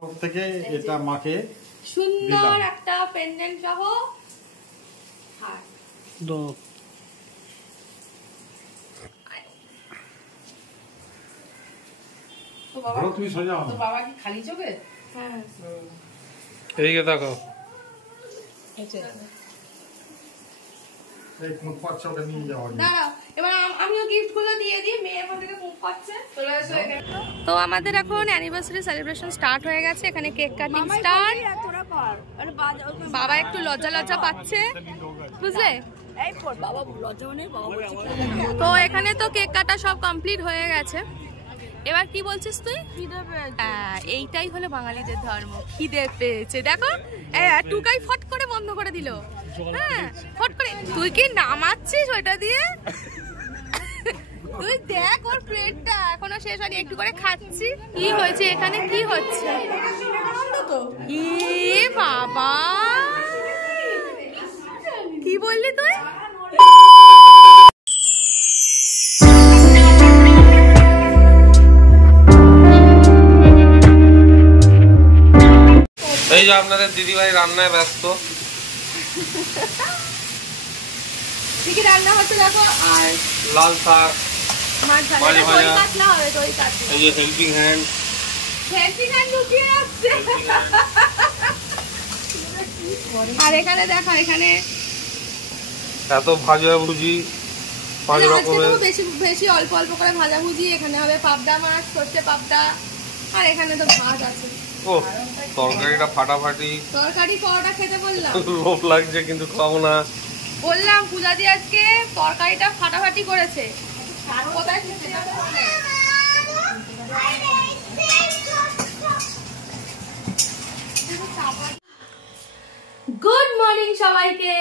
থেকে এটা মাকে সুন্দর একটা পেন্ডেন্ট সহ হার দো তো বাবা তুমি সাজাও তো বাবা কি খালি চোখে? হ্যাঁ এদিকে তাকাও। এই কোন পাঁচটা নিয়ে যাওয়া দাঁড়াও এবার আমিও গিফট গুলো দিয়ে দিই। মেয়ে এখন থেকে মুখ পাচ্ছে। তো আমাদের এখন অ্যানিভার্সারি সেলিব্রেশন স্টার্ট হয়ে গেছে। এখানে কেক কাটিং স্টার্ট। বাবা একটু লজ্জা লজ্জা পাচ্ছে, বুঝলে? তো এখানে তো কেক কাটা সব কমপ্লিট হয়ে গেছে। এবার কি বলছিস তুই? এইটাই হলো বাঙালিদের ধর্ম, খিদে পেয়েছে। দেখো টুকাই ফট করে বন্ধ করে দিল। হ্যাঁ ফট করে। তুই কি নামাচ্ছিস ওইটা দিয়ে? তুই দেখ ওর প্লেটটা এখনো শেষ হয়নি, একটু করে খাচ্ছি। কি হয়েছে এখানে? কি হচ্ছে? এ বাবা, কি বললি তুই? এই যে আপনাদের দিদিভাই রান্নায় ব্যস্ত। কি কি রান্না হচ্ছে দেখো। আর লাল শাক, মাছ ভাজা, দই কাতলা হবে, দই কাতলা। এই যে হেল্পিং হ্যান্ড। হেল্পিং হ্যান্ড লুকিয়ে আসছে। আর এখানে দেখো, এখানে এত ভাজা ভুজি, 5 রকমের। বেশি বেশি অল্প অল্প করে ভাজা ভুজি। এখানে হবে পাবদা মাছ, সর্ষে পাবদা। আর এখানে তো ভাত আছে। ও তরকারিটা ফাটাফাটি। তরকারি পরোটা খেতে বললাম, লোভ লাগছে কিন্তু খাবো না। বললাম পূজা দি আজকে তরকারিটা ফাটাফাটি করেছে। কোথায় খেতে যাবে? গুড মর্নিং সবাইকে।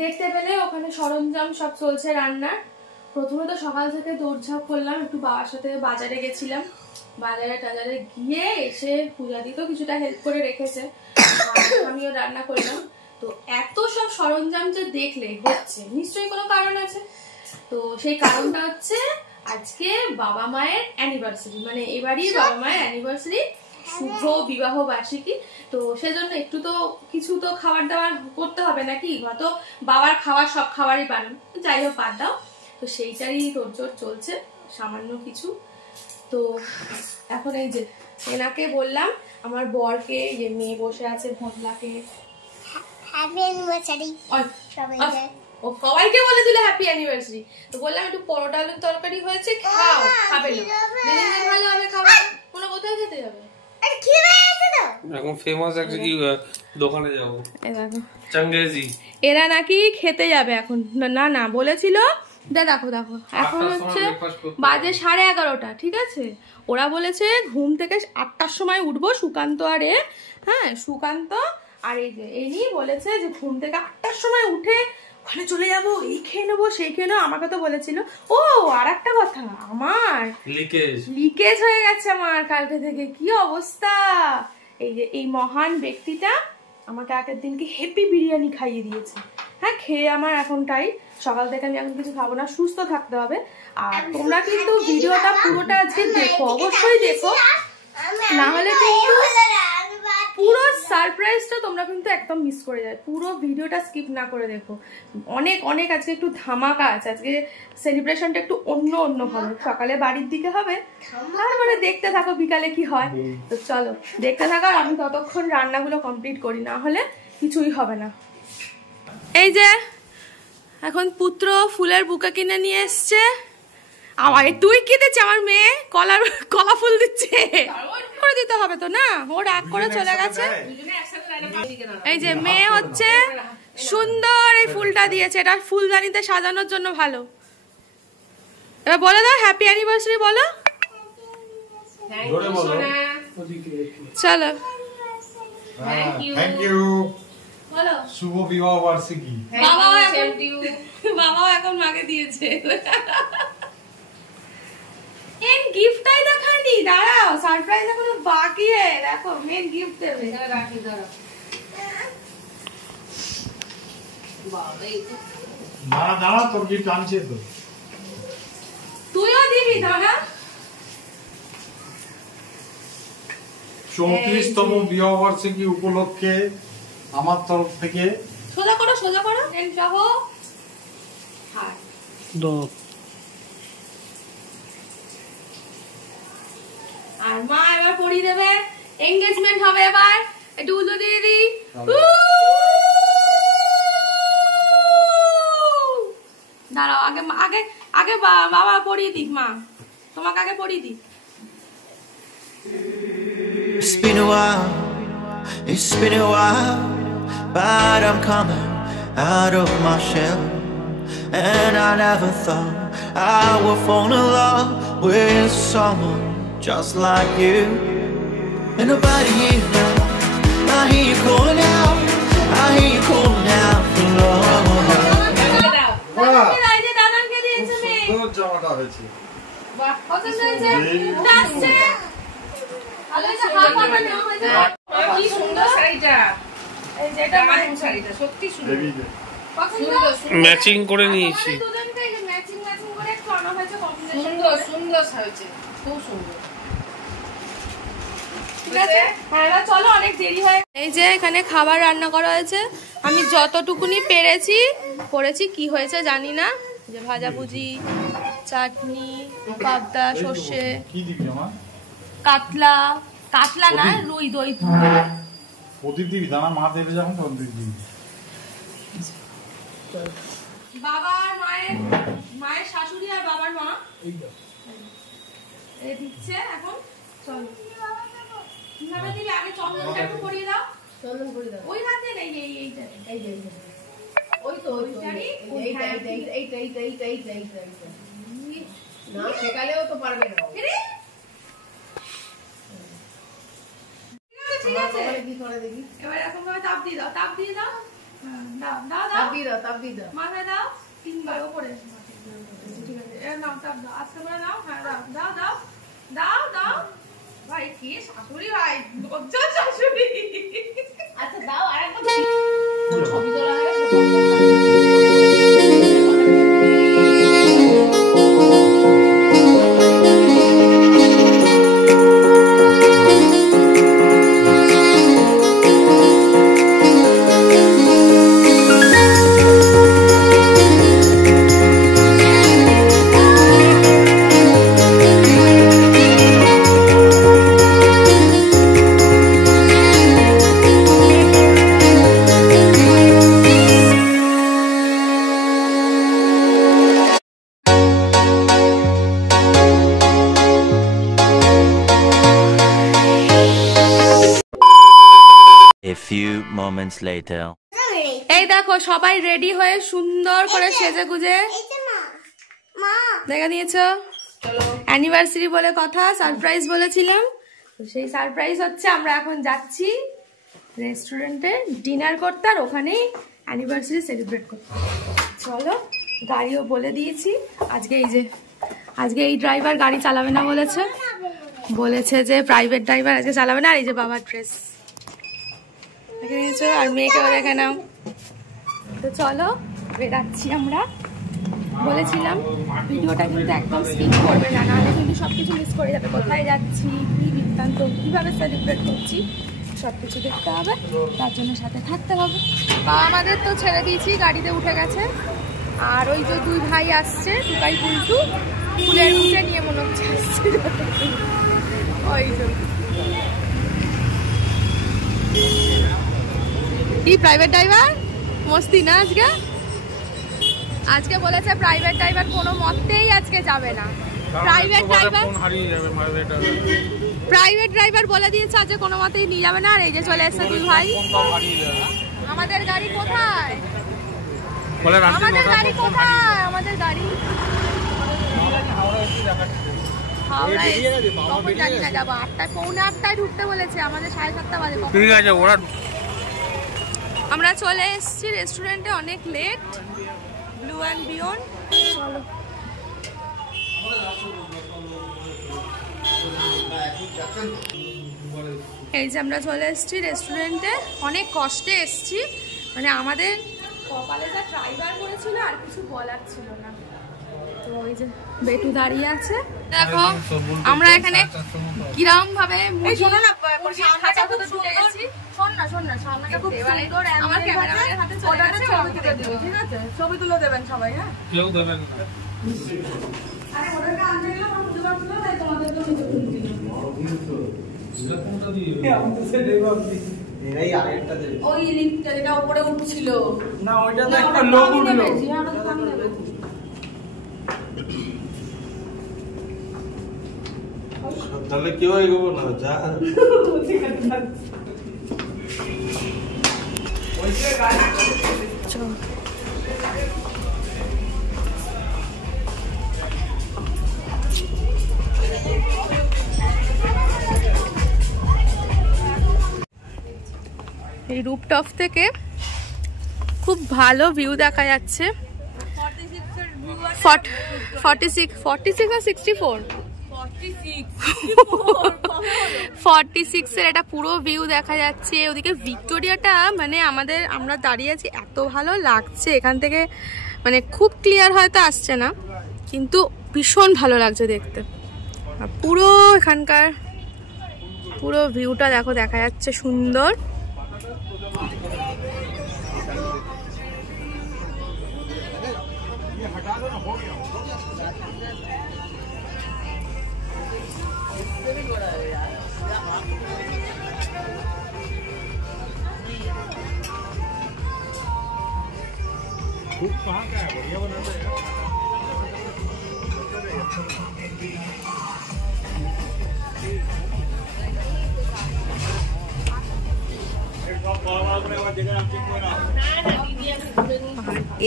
দেখতে পেলে ওখানে সরঞ্জাম সব চলছে রান্নার। প্রথমে তো সকাল থেকে দৌড়ঝাঁপ করলাম, একটু বাবার সাথে বাজারে গেছিলাম। বাজারে টাজারে গিয়ে এসে পূজা দি তো কিছুটা হেল্প করে রেখেছে, আমিও রান্না করলাম। তো এত সব সরঞ্জাম যে দেখলে হচ্ছে, নিশ্চয়ই কোনো কারণ আছে। তো সেই কারণটা হচ্ছে আজকে বাবা মায়ের অ্যানিভার্সারি, মানে এবারই বাবা মায়ের অ্যানিভার্সারি, শুভ বিবাহ বার্ষিকী। তো সেজন্য একটু তো কিছু তো খাবার দাবার করতে হবে নাকি? হয়তো বাবার খাবার সব খাবারই বানান, যাই হোক বাদ দাও। তো সেইটারই তোড়জোড় চলছে, সামান্য কিছু। তো এখন এই যে এনাকে বললাম, আমার বরকে, যে মেয়ে বসে আছে ভোটলাকে, ও সবাইকে বলে দিল হ্যাপি অ্যানিভার্সারি। তো বললাম একটু পরোটা আলুর তরকারি হয়েছে, খাও। খাবে না, যেদিন ভালো হবে খাবে, কোনো কোথায় খেতে যাবে? এখন ফেমাস একটা কি দোকানে যাব, চাঙ্গেজি। এরা নাকি খেতে যাবে এখন। না না বলেছিল। দেখো দেখো এখন হচ্ছে বাজে 11:30, ঠিক আছে? ওরা বলেছে ঘুম থেকে 8টার সময় উঠবো, সুকান্ত আর এ। হ্যাঁ সুকান্ত আর এই যে এনি বলেছে যে ঘুম থেকে 8টার সময় উঠে ওখানে চলে যাবো, এই খেয়ে নেবো সেই খেয়ে নেবো। আমাকে তো বলেছিল। ও আর একটা কথা, আমার লিকেজ হয়ে গেছে আমার কালকে থেকে। কি অবস্থা! এই যে এই মহান ব্যক্তিটা আমাকে আগের দিনকে হেভি বিরিয়ানি খাইয়ে দিয়েছে। হ্যাঁ খেয়ে আমার এখন টাইট। সকাল থেকে আমি এখন কিছু খাবো না, সুস্থ থাকতে হবে। আর তোমরা কিন্তু ভিডিওটা পুরোটা আজকে দেখো, অবশ্যই দেখো, না হলে কিন্তু পুরো সারপ্রাইজটা তোমরা কিন্তু একদম মিস করে যাবে। পুরো ভিডিওটা স্কিপ না করে দেখো। অনেক অনেক আজকে একটু ধামাকা আছে। আজকে সেলিব্রেশনটা একটু অন্য অন্য হবে। সকালে বাড়ির দিকে হবে, তারপরে দেখতে থাকো বিকালে কি হয়। তো চলো দেখতে থাকো, আমি ততক্ষণ রান্নাগুলো কমপ্লিট করি, না হলে কিছুই হবে না। এই যে এখন পুত্র ফুলের বুকে কিনে নিয়ে এসছে। আমার তুই কি দিচ্ছে? আমার মেয়ে কলা ফুল দিচ্ছে। করে দিতে হবে তো, না ও রাগ করে চলে গেছে। এই যে মেয়ে হচ্ছে সুন্দর এই ফুলটা দিয়েছে, এটা ফুলদানিতে সাজানোর জন্য ভালো। এবার বলে দাও হ্যাপি অ্যানিভার্সারি বলো। চলো থ্যাংক ইউ, বলো শুভ বিবাহ বার্ষিকী। বাবাও এখন মাকে দিয়েছে। মেন গিফটটাই দেখায়নি, দাঁড়াও সারপ্রাইজ এখনো বাকি। দেখো মেন গিফট দেবে। দাঁড়া তোর গিফট আনছে তো, তুইও দিবি। দাঁড়া 34তম বিবাহ বার্ষিকী উপলক্ষে আমার তরফ থেকে সোজা করো সহ আর মা এবার পরিয়ে দেবে, এনগেজমেন্ট হবে এবার। একটু উল্টো দিয়ে দিই। দাঁড়াও, আগে আগে আগে বাবা পরিয়ে দিক, মা তোমাকে আগে পরিয়ে দিক। It's been a while, but I'm coming out of my shell. And I never thought I would fall in love with someone just like you. Ain't nobody here now, I hear you calling out, I hear you calling out for love. জামাটা হয়েছে, পছন্দ হয়েছে? আসছে ভালো হয়েছে। Half হাতা নেওয়া হয়েছে। কি সুন্দর শাড়িটা, এই যেটা ম্যাচিং শাড়িটা সত্যি সুন্দর। ম্যাচিং করে নিয়েছি, দুজনকে ম্যাচিং করে একটু আনা হয়েছে, কম্বিনেশন সুন্দর হয়েছে, খুব সুন্দর। ঠিক আছে, হ্যাঁ এবার চলো, অনেক দেরি হয়। এই যে এখানে খাবার রান্না করা হয়েছে, আমি যতটুকুনি পেরেছি করেছি, কি হয়েছে জানি না। যে ভাজাভুজি, চাটনি, পাবদা, সর্ষে, কি দিবি আমার? কাতলা না, রুই, দই। প্রদীপ দিবি, দানা মা দেবে যখন তখন দিবি। বাবার মায়ের শাশুড়ি আর বাবার মা এই দিচ্ছে এখন। চলো কিভাবে দিবি, আগে চন্দনটা একটু করিয়ে দাও। চন্দন করে দাও। ওই হাতে নেই, এইটা ওই তো না, শেখালেও তো পারবে না। ঠিক আছে, কি করে দেখি। এবার এরকম ভাবে তাপ দিয়ে দাও। তাপ দিয়ে দাও। তাপ দিয়ে দাও। মাথায় দাও 3 বার উপরে। ঠিক আছে, এর নাও, তাপ দাও, আস্তে করে দাও। হ্যাঁ দাও। ভাই কি শাশুড়ি, ভাই লজ্জা শাশুড়ি। আচ্ছা দাও, আরেকবার ছবি তোলা হয়। A few moments later. এই দেখো সবাই রেডি হয়ে সুন্দর করে সেজে গুজে দেখা নিয়েছো। অ্যানিভার্সারি বলে কথা, সারপ্রাইজ বলেছিলাম, সেই সারপ্রাইজ হচ্ছে আমরা এখন যাচ্ছি রেস্টুরেন্টে ডিনার করতে, আর ওখানেই অ্যানিভার্সারি সেলিব্রেট করতে। চলো, গাড়িও বলে দিয়েছি। আজকে এই ড্রাইভার গাড়ি চালাবে না বলেছে যে প্রাইভেট ড্রাইভার আজকে চালাবে না। আর এই যে বাবার ড্রেস দেখে নিয়েছো, আর মেয়েকেও দেখে নাও। তো চলো বেরাচ্ছি আমরা। বলেছিলাম ভিডিওটা কিন্তু একদম স্কিপ করবে না, নাহলে কিন্তু সবকিছু মিস করে যাবে। কোথায় যাচ্ছি, কি বৃত্তান্ত, কিভাবে সেলিব্রেট করছি, সবকিছু দেখতে হবে, তার জন্য সাথে থাকতে হবে। বাবা আমাদের তো ছেড়ে দিয়েছি, গাড়িতে উঠে গেছে। আর ওই যে 2 ভাই আসছে, টুকাই পুলটু, ফুলের মুখে নিয়ে মনে হচ্ছে আসছে। ওই যে কি প্রাইভেট ড্রাইভার মস্তি না আজকে বলেছে প্রাইভেট ড্রাইভার কোনো মতেই আজকে যাবে না। প্রাইভেট ড্রাইভার বলে দিয়েছে আজকে কোনো মতেই নিয়ে যাবে না। আর এই যে চলে এসছে 2 ভাই। আমাদের গাড়ি কোথায়? আমাদের গাড়ি কখন জানি না, যাবো 8টায়, পৌনে 8টায় ঢুকতে বলেছে, আমাদের 7:30 বাজে। ঠিক আছে, ওরা আমরা চলে এসেছি রেস্টুরেন্টে, অনেক লেট। Blue and beyond. চলো এই যে আমরা চলে এসেছি রেস্টুরেন্টে, অনেক কষ্টে এসেছি, মানে আমাদের কপালে যা ড্রাইভার করেছিল আর কিছু বলার ছিল না। তো তো ওই যে বেটু দাঁড়িয়ে আছে, দেখো আমরা এখানে কিরম ভাবে আমার ক্যামেরাম্যানের হাতে চলে গেছে, ঠিক আছে? ছবি তুলে দেবেন সবাই, হ্যাঁ? কেউ দেবেন না। ওই লিফটটা যেটা উপরে উঠছিল না, ওইটা তো একটা লোক উঠলো। তাহলে কেউ এগোবো না, যা এই রুপটপ থেকে খুব ভালো ভিউ দেখা যাচ্ছে। 46 না 64? 46 এর এটা পুরো ভিউ দেখা যাচ্ছে। ওদিকে ভিক্টোরিয়াটা মানে আমরা দাঁড়িয়ে আছি, এত ভালো লাগছে এখান থেকে, মানে খুব ক্লিয়ার হয়তো আসছে না, কিন্তু ভীষণ ভালো লাগছে দেখতে। আর পুরো এখানকার পুরো ভিউটা দেখো, দেখা যাচ্ছে সুন্দর।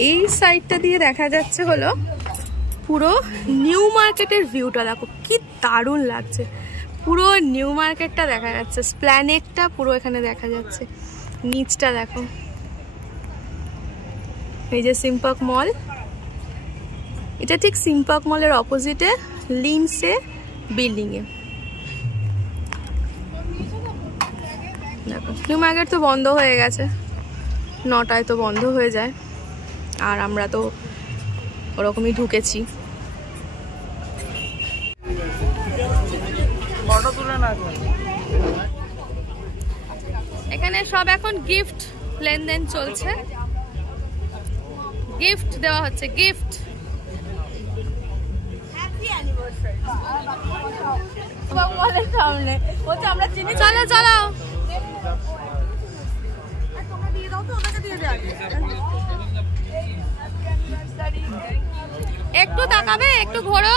এই সাইডটা দিয়ে দেখা যাচ্ছে হলো পুরো নিউ মার্কেটের ভিউটা, দেখো কি দারুণ লাগছে। পুরো নিউ মার্কেটটা দেখা যাচ্ছে, স্প্ল্যানেডটা পুরো এখানে দেখা যাচ্ছে। নিচটা দেখো, এই যে সিম্পাক মল, এটা ঠিক সিম্পাক মলের অপোজিটে লিন্সে বিল্ডিং এ। দেখো নিউ মার্কেট তো বন্ধ হয়ে গেছে, 9টায় তো বন্ধ হয়ে যায়, আর আমরা তো ওরকমই ঢুকেছি। এখানে সব এখন গিফট লেনদেন চলছে, গিফট দেওয়া হচ্ছে, গিফট। চলো চলো, একটু তাকাবে, একটু ঘোরো।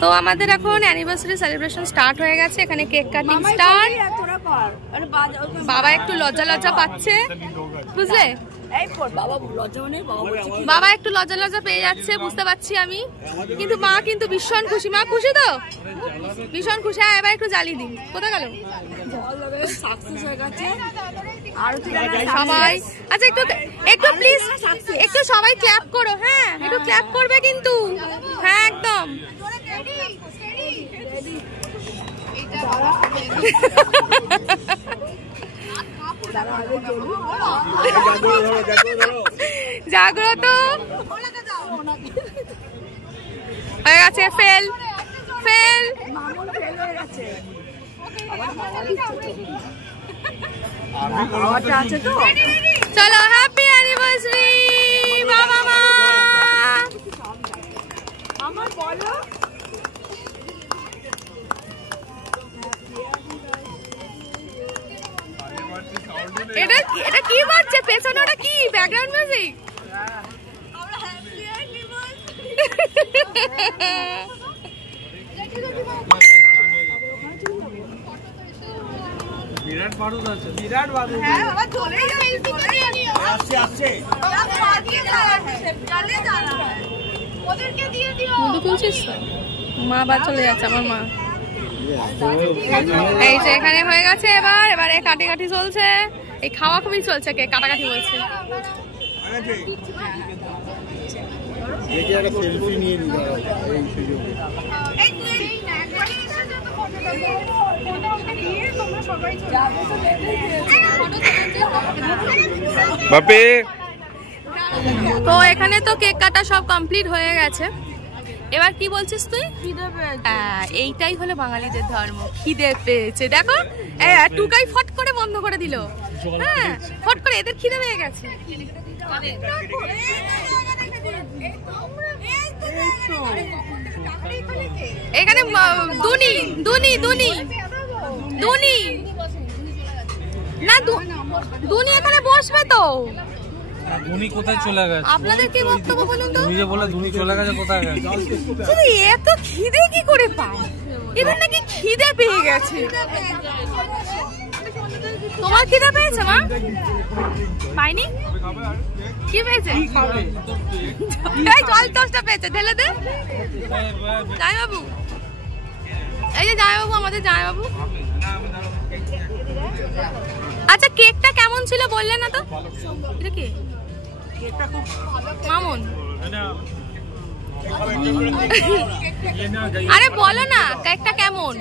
তো আমাদের এখন অ্যানিভার্সারি সেলিব্রেশন স্টার্ট হয়ে গেছে, এখানে কেক কাটিং স্টার্ট। বাবা একটু লজ্জা লজ্জা পাচ্ছে, বুঝলে? বাবা একটু লজ্জা লজ্জা পেয়ে যাচ্ছে, বুঝতে পারছি আমি, কিন্তু মা কিন্তু ভীষণ খুশি। মা খুশি তো? ভীষণ খুশি। হ্যাঁ, এবার একটু জ্বালিয়ে দিন। কোথায় গেল সবাই? আচ্ছা একটু প্লিজ একটু সবাই ক্ল্যাপ করো। হ্যাঁ, একটু ক্ল্যাপ করবে কিন্তু। হ্যাঁ একদম। জাগ্রত হয়ে গেছে। Fail fail. চলো, হ্যাপি অ্যানিভার্সারি বাবা মা। আমার বলো এটা কি বাজছে পেছনে? ওটা কি ব্যাকগ্রাউন্ড মিউজিক? বিরাট বারুদ আছে, বিরাট বারুদ। হ্যাঁ বাবা, চলেই আসছে আসছে। ওদেরকে দিয়ে দিও। মুড়ি তুলছিস তো? মা আবার চলে যাচ্ছে, আমার মা। এই যে এখানে হয়ে গেছে। এবারে কাটি চলছে, এই খাওয়া খুবই চলছে, কে কাটাকাটি বলছে। বাপে তো এখানে তো কেক কাটা সব কমপ্লিট হয়ে গেছে। এবার কি বলছিস তুই? এইটাই হলো বাঙালিদের ধর্ম, খিদে পেয়েছে। দেখো টুকাই ফট করে বন্ধ করে দিল। হ্যাঁ ফট করে, এদের খিদে পেয়ে গেছে। এখানে দুনি দুনি দুনি দুনি না, দুনি এখানে বসবে তো। ধুনি কোথায় চলে গেছে? আপনাদের কি বক্তব্য বলুন তো? তুমি যে বলে ধুনি চলে গেছে, কোথায় গেছে? এত খিদে কি করে পায়? এদের নাকি খিদে পেয়ে গেছে। তোমার খিদে পেয়েছে মা? পাইনি? কি পেয়েছে? এই জল টসটা পেয়েছে, ঢেলে দে। জামাই বাবু, এই যে জামাই বাবু, আমাদের জামাই বাবু। আচ্ছা কেকটা কেমন ছিল বললে না তো? এটা কি? মামুন, আরে বলো না কেকটা কেমন?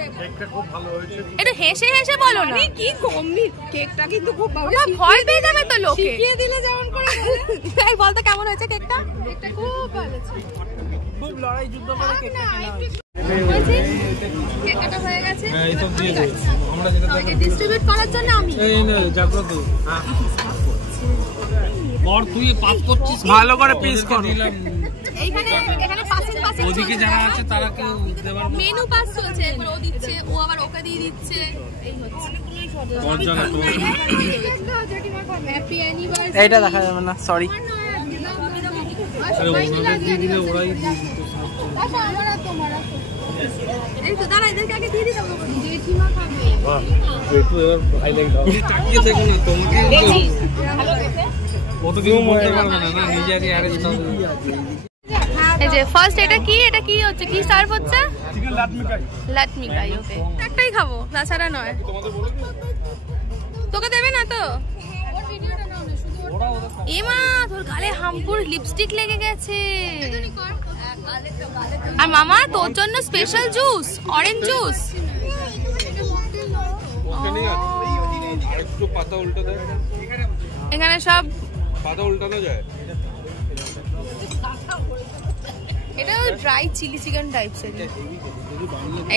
একটু হেসে হেসে বলো না। কি গম্ভীর, কেকটা কিন্তু খুব ভালো। ভয় পেয়ে যাবে তো লোকে। শিখিয়ে দিলে যেমন করে বলে। এই বলতো কেমন হয়েছে কেকটা? কেকটা খুব ভালো ছিল। খুব লড়াই যুদ্ধ করে কেকটা কেক কাটা হয়ে গেছে। এই তো দিয়ে দে, আমরা যেটা এটা ডিস্ট্রিবিউট করার জন্য আমি এই নে জাগ্রত। হ্যাঁ और তুই পাস করছিস, ভালো করে পিস কর। এইখানে এখানে পাসিং ওদিকে যারা আছে তারা কেউ দেবার মেনু পাস চলছে। এবার ও দিচ্ছে, ও আবার ওকে দিয়ে দিচ্ছে। এই হচ্ছে হ্যাপি অ্যানিভার্সারি। এইটা দেখা যাবে না, সরি। আরে ওনাদের দিয়ে দিলে ওরাই দিয়ে দিত। এই তো দাঁড়া, এদেরকে আগে দিয়ে দিতে হবে। জেঠিমা খাবে। বাহ, একটু এবার হাইলাইট দাও। তাকিয়ে দেখো না, তোমাকে ভালো খেতে। কত কিছু বলতে পারবে না, না নিজেরই আরে যেটা। এই যে ফার্স্ট এটা কি হচ্ছে, কি সার্ভ হচ্ছে? চিকেন লাটমিকাই। লাটমিকাই, ওকে। একটাই খাবো, তাছাড়া নয়। তোকে দেবে না তো? এমা তোর গালে হামপুর লিপস্টিক লেগে গেছে। আর মামা তোর জন্য স্পেশাল জুস, অরেঞ্জ জুস। আরেকটু পাতা উল্টা দেয়, এখানে সব পাতা উল্টানো যায়। এটা ড্রাই চিলি চিকেন টাইপসের।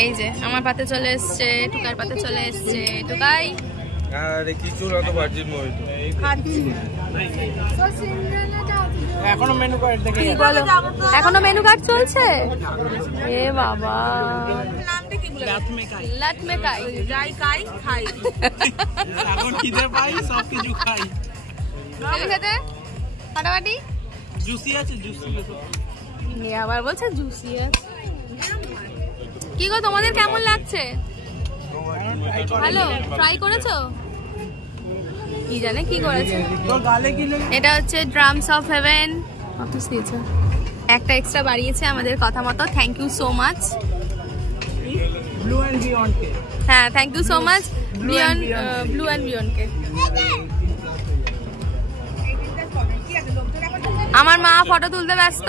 এই যে আমার পাতে চলে এসছে, টুকার পাতে চলে এসছে। টুকাই আরে কিছু না তো ভার্জিন মহিত। এখনো মেনু কার্ড দেখে কি বলো? এখনো মেনু কার্ড চলছে? এ বাবা, লাটমেকাই যাই খাই খাই। এখন খিদে পাই, সব কিছু খাই। খেলে খেতে ফাটাফাটি। জুসি আছে, জুসি আছে। এ আবার বলছে জুসি আছে। কি গো তোমাদের কেমন লাগছে? ভালো? ট্রাই করেছো? কি জানে কি করেছে। তোর গালে কি লাগে? এটা হচ্ছে ড্রামস অফ হেভেন। অফিস দিয়েছে একটা এক্সট্রা বাড়িয়েছে আমাদের কথা মতো। Thank you so much. Blue and beyond কে। হ্যাঁ thank you so much blue and beyond কে। আমার মা ফটো তুলতে ব্যস্ত।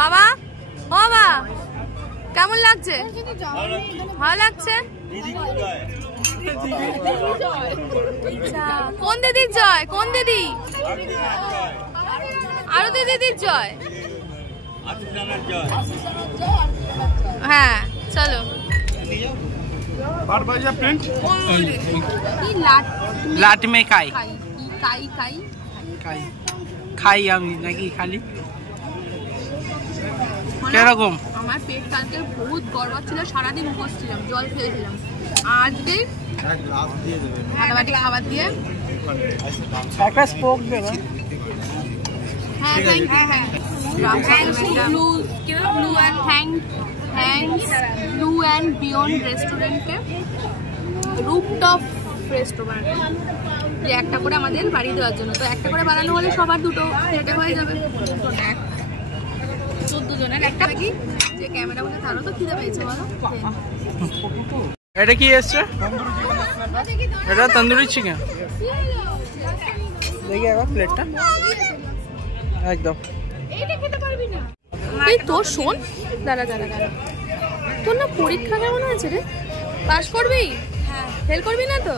বাবা, ও বাবা কেমন লাগছে? ভালো লাগছে। কোন দিদির জয়? কোন দিদি? আরতি দিদির জয়। হ্যাঁ চলো। লাটমেকাই কাই কাই খাই খাই আমি নাকি খালি কিরকম? আমার পেট কালকে বহুত গড়বড় ছিল, সারাদিন উপোস ছিলাম, জল খেয়েছিলাম। আজকে ফাটাফাটি খাবার দিয়ে। একটা স্পোক দেবে। হ্যাঁ থ্যাংকস ব্লু অ্যান্ড বিয়ন্ড রেস্টুরেন্টকে, রুফটপ রেস্টুরেন্ট, যে একটা করে আমাদের বাড়ি দেওয়ার জন্য। তো একটা করে বানানো হলে সবার দুটো প্লেটে হয়ে যাবে। 14 জনের একটা কি যে ক্যামেরা বলে, তারও তো খিদে পেয়েছে বলো। এটা কি এসছে? এটা তন্দুরি চিকেন। দেখি একবার প্লেটটা একদম। এই তোর শোন, দাঁড়া তোর না পরীক্ষা কেমন হয়েছে রে? পাস করবি? ফেল করবি না তো?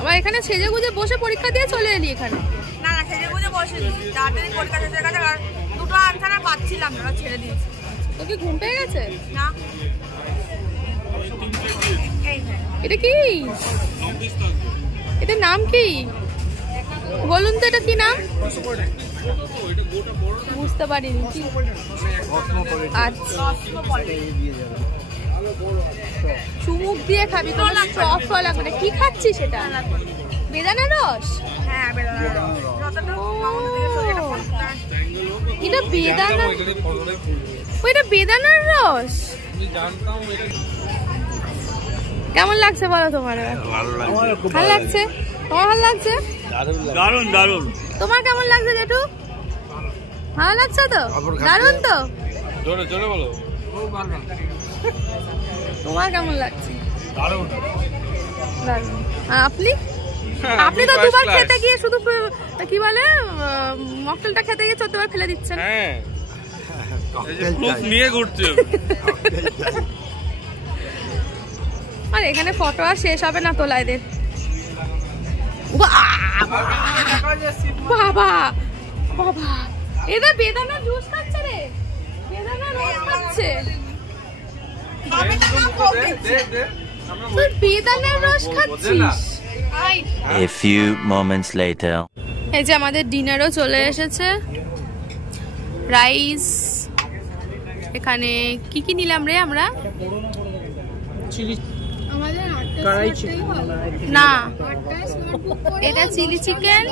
আবার এখানে সেজে গুজে বসে পরীক্ষা দিয়ে চলে এলি এখানে? না না সেজে গুজে বসেনি, তাড়াতাড়ি পরীক্ষা শেষ হয়ে গেছে, আর দুটো আনসার পাচ্ছিলাম না, ছেড়ে দিয়েছি। তো কি ঘুম পেয়ে গেছে? না এটা কি? এটার নাম কি বলুন তো? এটা কি নাম বুঝতে পারিনি। আচ্ছা চুমুক দিয়ে খাবি তো? চপ লাগবে না। কি খাচ্ছিস সেটা? বেদানার রস? হ্যাঁ বেদানা এটা বেদানা? ওইটা বেদানার রস? কেমন লাগছে বলো তোমার? ভালো লাগছে? তোমার ভালো লাগছে? দারুন দারুন। তোমার কেমন লাগছে জেঠু? ভালো লাগছে তো? দারুন তো? জোরে জোরে বলো। তোমার কেমন লাগছে? দারুন দারুন। আপনি আপনি তো দুবার খেতে গিয়ে শুধু কি বলে মকটেলটা খেতে গিয়ে 14 বার ফেলে দিচ্ছেন। হ্যাঁ প্রুফ নিয়ে ঘুরছে। আর এখানে ফটো আর শেষ হবে না তোলা এদের। বাবা বাবা এরা বেদানা জুস খাচ্ছে রে, বেদানা রস খাচ্ছে। তুই বেদানার রস খাচ্ছিস? A few moments later. এই যে আমাদের ডিনারও চলে এসেছে। রাইস, এখানে কি কি নিলাম রে আমরা? না এটা চিলি চিকেন,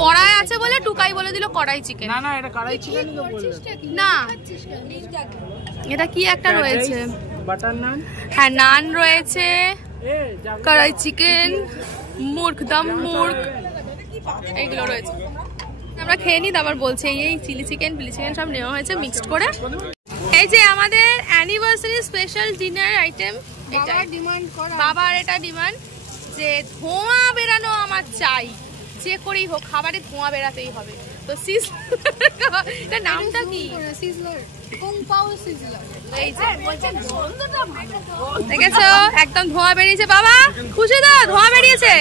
কড়াই আছে বলে টুকাই বলে দিল কড়াই চিকেন। না না এটা কড়াই চিকেন না এটা কি একটা রয়েছে, বাটার নান। হ্যাঁ নান রয়েছে, কড়াই চিকেন, মুর্গ দম মুর্গ, এইগুলো রয়েছে। আমরা খেয়ে নিই তারপর বলছি। এই চিলি চিকেন সব নেওয়া হয়েছে মিক্সড করে। এই যে আমাদের অ্যানিভার্সারি স্পেশাল ডিনার আইটেম, বাবার এটা ডিমান্ড যে ধোঁয়া বেরানো আমার চাই, যে করেই হোক খাবারে ধোঁয়া বেরাতেই হবে। তো এটা নামটা কি? দেখেছো একদম ধোঁয়া বেরিয়েছে। বাবা খুশি তো? ধোঁয়া বেরিয়েছে।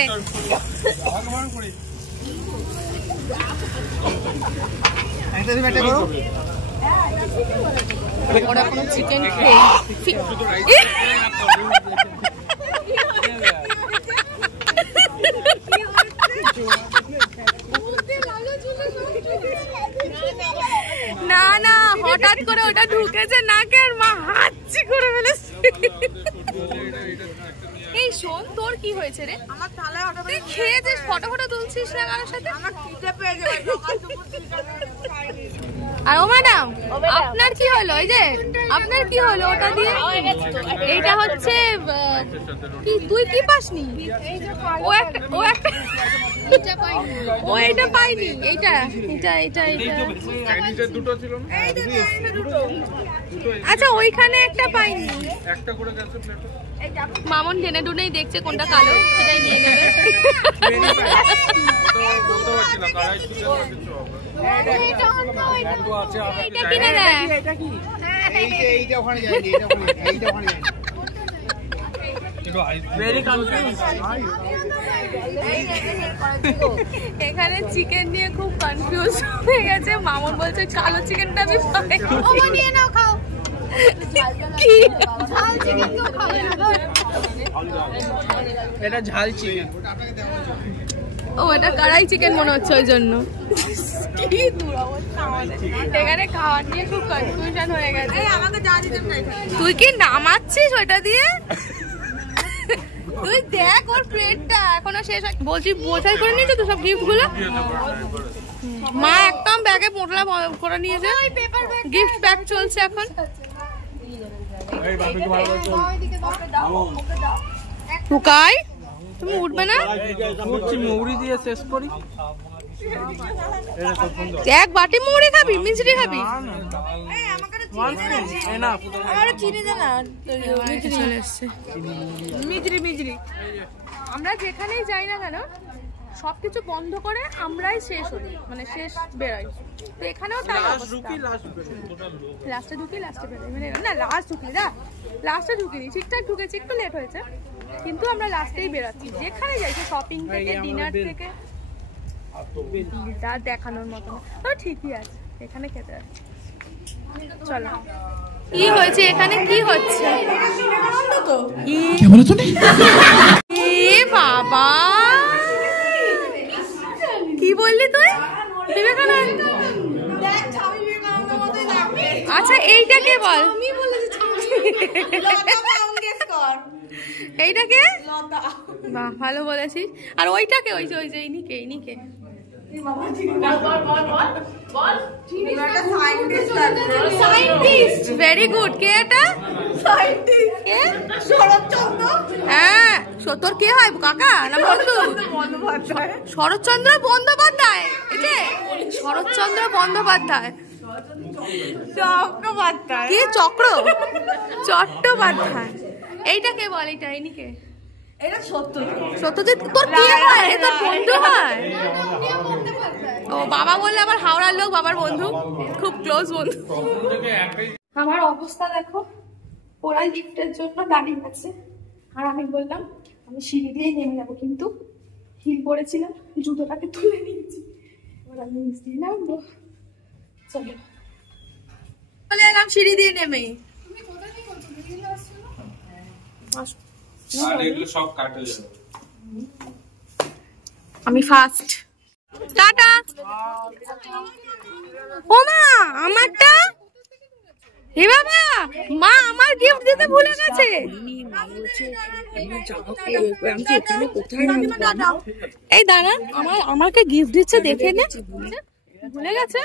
ওরা কোনো চিকেন খেয়ে না না হঠাৎ করে ওটা ঢুকেছে নাকে আর মা হাঁচি করে ফেলেছে। এই শোন তোর কি হয়েছে রে? আমার থালায় অটো তুই খেয়েছিস, ফটো তুলছিস না কারোর সাথে? আমার খিদে পেয়ে যাবে। আর ও ম্যাডাম আপনার কি হলো? এই যে আপনার কি হলো ওটা দিয়ে? এইটা হচ্ছে কি তুই কি পাসনি? ও একটা ও এটা পাইনি। এইটা এটা এটা এটা দুটো ছিল না? আচ্ছা ওইখানে একটা পাইনি। একটা করে গেছে প্লেটে। মামন টেনে টুনেই দেখছে কোনটা কালো সেটাই নিয়ে নেবে। বলতে পারছি না কড়াই চিকেন না কিছু হবে। এটা কিনে দেয়। এইটা ওখানে যায়নি, এইটা ওখানে যায়নি। Very confuse. এখানে চিকেন নিয়ে খুব কনফিউজ হয়ে গেছে। মামুন বলছে কালো চিকেনটা আমি পাই। ওমা নিয়ে নাও খাও। কি ঝাল চিকেন তো খাও? এটা ঝাল চিকেন। ও এটা কড়াই চিকেন মনে হচ্ছে ওই জন্য। কি দুরবস্থা আমাদের এখানে খাওয়ার নিয়ে খুব কনফিউশন হয়ে গেছে। আমাকে যা দিতেন না তুই কি নামাচ্ছিস ওইটা দিয়ে? তুই দেখ ওর প্লেটটা এখনো শেষ হয়। বলছি বোঝাই করে নিয়েছো তো সব গিফট গুলো? মা একদম ব্যাগে পোটলা করে নিয়েছে, গিফট প্যাক চলছে এখন। টুকাই তুমি উঠবে না? মৌরি দিয়ে শেষ করি। এক বাটি মুড়ি খাবি? মিচড়ি খাবি? চিনি দে না। চলে এসছে মিজরি। আমরা যেখানেই যাই না কেন সবকিছু বন্ধ করে আমরাই শেষ হই, মানে শেষ বেরোই। তো এখানেও তাই অবস্থা, লাস্টে ঢুকি লাস্টে বেরোই, মানে না লাস্ট ঢুকি না, লাস্টে ঢুকিনি, ঠিকঠাক ঢুকেছি, একটু লেট হয়েছে কিন্তু আমরা লাস্টেই বেরোচ্ছি। যেখানে যাই শপিং থেকে ডিনার থেকে আর দেখানোর মতো তো ঠিকই আছে, এখানে খেতে আছে। চলো কি হয়েছে এখানে, কি হচ্ছে বাবা, কি বললি তুই? বিবেকানন্দ, আচ্ছা এইটাকে বল, এইটাকে বাহ ভালো বলেছিস। আর ওইটাকে ওই যে ইনিকে ইনিকে সায়েন্টিস্ট, ভেরি গুড। কে এটা? সায়েন্টিস্ট কে? শরৎচন্দ্র। হ্যাঁ, তোর কে হয় কাকা না বন্ধু? শরৎচন্দ্র বন্দ্যোপাধ্যায়, এই যে শরৎচন্দ্র বন্দ্যোপাধ্যায়, চট্টোপাধ্যায়, কে চক্র চট্টোপাধ্যায়। এইটা কে বল? এইটা ইনিকে, এটা সত্যজিৎ। তোর কি হয়? তোর বন্ধু হয়? ও বাবা বললে আবার হাওড়ার লোক, বাবার বন্ধু, খুব ক্লোজ বন্ধু। আমার অবস্থা দেখো, ওরা লিফটের জন্য দাঁড়িয়ে আছে আর আমি বললাম আমি সিঁড়ি দিয়ে নেমে যাবো, কিন্তু হিল পরেছিলাম, জুতোটাকে তুলে নিয়েছি, এবার আমি নিচ দিয়ে নামবো। চলো চলে এলাম সিঁড়ি দিয়ে নেমে। আমি ফার্স্ট। টাটা। ও মা, আমারটা, হে বাবা, মা আমার গিফট দিতে ভুলে গেছে। এই দাঁড়া, আমাকে গিফট দিচ্ছে, দেখে নে, ভুলে গেছে।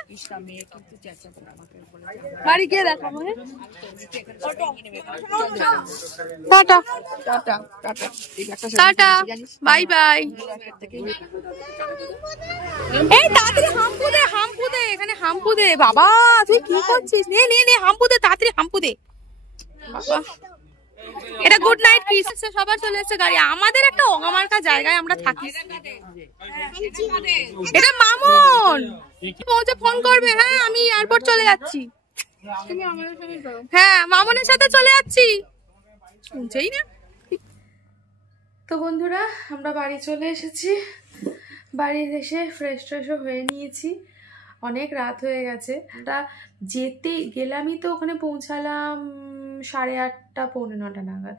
বাড়ি গিয়ে দেখাবো। Tata tata, bye bye. এই তাড়াতাড়ি হাম্পু দে, হাম্পু দে, এখানে হাম্পু দে। বাবা তুই কি করছিস? নে নে নে হাম্পু দে, তাড়াতাড়ি হাম্পু দে। বাবা এটা গুড নাইট কিস। সবার চলে এসেছে গাড়ি, আমাদের একটা অগামার্কা জায়গায় আমরা থাকি। এটা মামুন পৌঁছে ফোন করবে। হ্যাঁ আমি এয়ারপোর্ট চলে যাচ্ছি। হ্যাঁ মামুনের সাথে চলে যাচ্ছি, শুনছেই না। তো বন্ধুরা আমরা বাড়ি চলে এসেছি, বাড়ি এসে ফ্রেশ ট্রেশও হয়ে নিয়েছি, অনেক রাত হয়ে গেছে। আমরা যেতে গেলামই তো ওখানে পৌঁছালাম 8:30 পৌনে 9টা নাগাদ।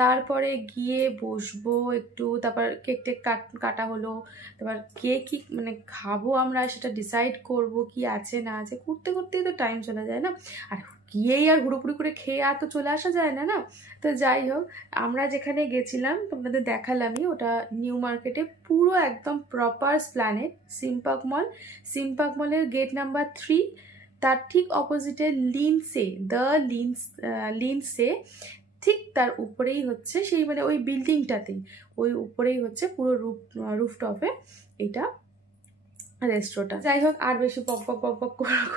তারপরে গিয়ে বসবো একটু, তারপর কেক টেক কাটা হলো, তারপর কে কি মানে খাবো আমরা সেটা ডিসাইড করব, কি আছে না আছে, করতে করতেই তো টাইম চলে যায় না। আর গিয়েই আর হুড়োপুড়ি করে খেয়ে আর তো চলে আসা যায় না না। তো যাই হোক, আমরা যেখানে গেছিলাম তোমাদের দেখালামই, ওটা নিউ মার্কেটে পুরো একদম প্রপার স্প্ল্যানেড, সিম্পাক মলের গেট নাম্বার 3, তার ঠিক অপোজিটে লিন্সে, দ্য লিন্সে, ঠিক তার উপরেই হচ্ছে সেই মানে ওই বিল্ডিংটাতেই, ওই উপরেই হচ্ছে পুরো রুফটপে এটা রেস্টুরেন্টটা। যাই হোক আর বেশি পক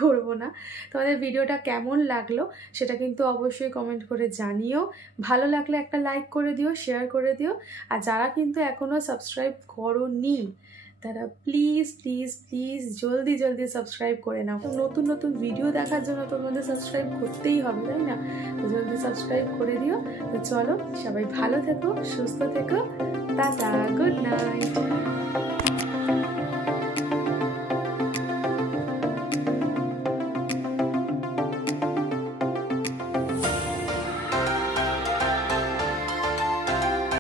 করবো না। তোমাদের ভিডিওটা কেমন লাগলো সেটা কিন্তু অবশ্যই কমেন্ট করে জানিও। ভালো লাগলে একটা লাইক করে দিও, শেয়ার করে দিও। আর যারা কিন্তু এখনও সাবস্ক্রাইব করোনি তারা প্লিজ প্লিজ প্লিজ জলদি জলদি সাবস্ক্রাইব করে নাও। নতুন নতুন ভিডিও দেখার জন্য তোমাদের সাবস্ক্রাইব করতেই হবে, তাই না? তো জলদি সাবস্ক্রাইব করে দিও। তো চলো সবাই ভালো থেকো, সুস্থ থেকো, টাটা, গুড নাইট।